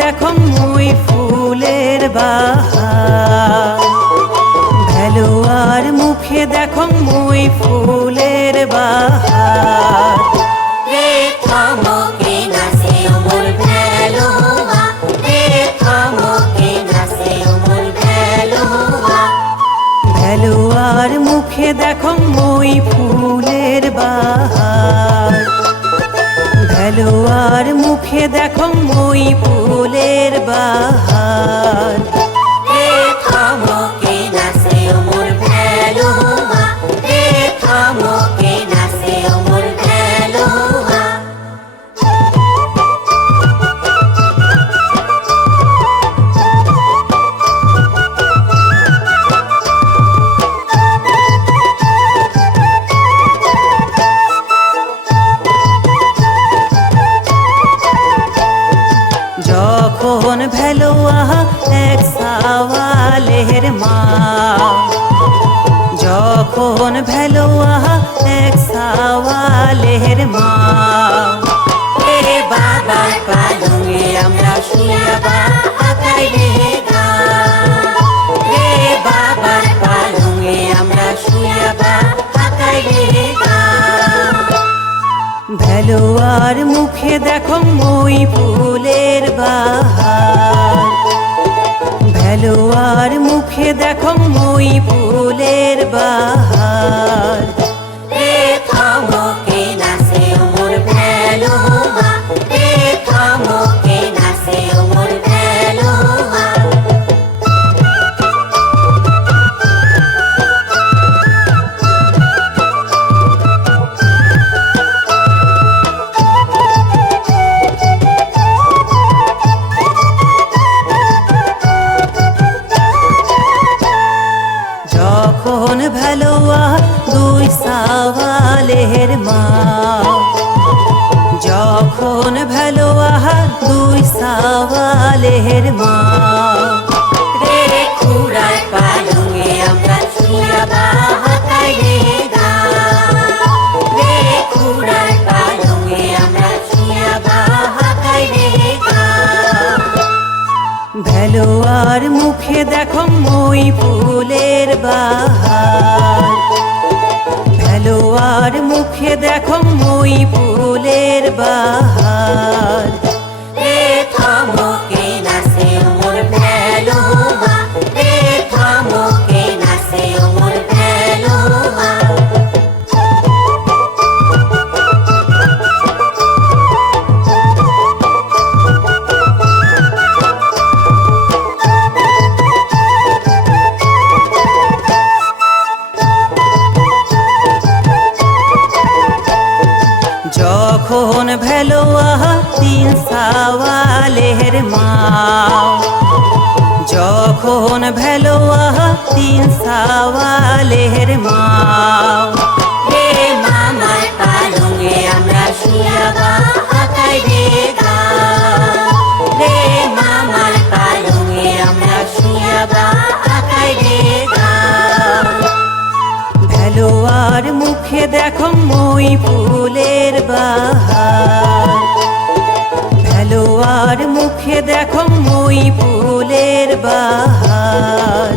দেখো মই ফুলের বাহার, ভেলোয়ার মুখে দেখো মই ফুলের বাহার। রে থমকে নাচে ওমর ভেলোয়া, রে থমকে নাচে ওমর ভেলোয়া। ভেলোয়ার মুখে দেখো মই ফুলের বাহার, ভেলোয়ার মুখে দেখো মই ফুলের বাহার। রে থমকে নাচে ওমর ভেলোয়া, রে থমকে নাচে ওমর ভেলোয়া। যখন ভেলোয়া এক সাওয়ালের মা, যখন ভেলোয়া এক সাওয়ালের মা। রে বাবার পালঙে আমরা শুয়াবা আকাই রে গান, রে বাবার পালঙে আমরা শুয়াবা আকাই রে গান। ভেলোয়ার মুখে দেখো মই ফুলের বাহার, ভেলোয়ার মুখে দেখো মই ফুলের বাহার। রে থমকে নাচে ওমর ভেলোয়া, রে থমকে নাচে ওমর ভেলোয়া। যখন ভেলোয়া দুই সাওয়ালের মা, যখন ভেলোয়া দুই সাওয়ালের মা। রে খুড়ার পালঙে আমরা শুয়াবা আকাই রে গান, রে খুড়ার পালঙে আমরা শুয়াবা আকাই রে গান। ভেলোয়ার মুখে দেখো মই ফুলের বাহার, ভেলোয়ার মুখে দেখো মই ফুলের বাহার। রে থমকে নাচে ওমর ভেলোয়া, রে থমকে নাচে ওমর ভেলোয়া। যখন ভেলোয়া তিন সাওয়ালের মা, যখন ভেলোয়া তিন সাওয়ালের মা। রে মামার পালঙে আমরা শুয়াবা আকাই রে গান, রে মামার পালঙে আমরা শুয়াবা আকাই রে গান। ভেলোয়ার মুখে দেখো মই ফুলের বাহার, ভেলোয়ার মুখে দেখো মই ফুলের বাহার।